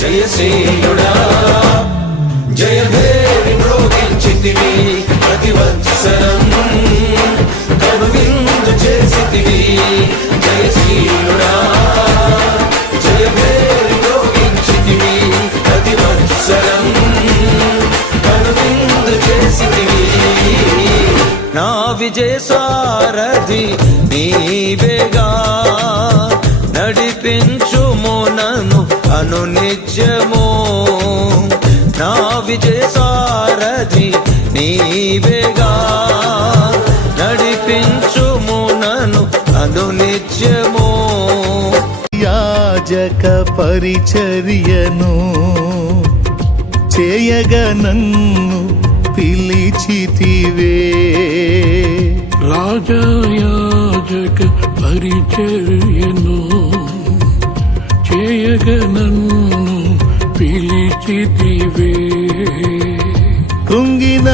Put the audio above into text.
జయశీలుడా జయభేరి మ్రోగించితివి ప్రతివత్సరం కనువిందు చేసితివి జయశీలుడా జయభేరి మ్రోగించితివి ప్రతివత్సరం కనువిందు చేసితివి నా విజయ సారథి నీవేగా నడిపించుము నన్ను అనునిత్యము నా విజయ సారథి నీవేగా నడిపించుము నన్ను అనునిత్యము యాజక పరిచర్యను చేయగా నన్ను పిలిచితివే రాజయాజక పరిచర్యను చేయగా నన్ను పిలిచితివే కృంగిన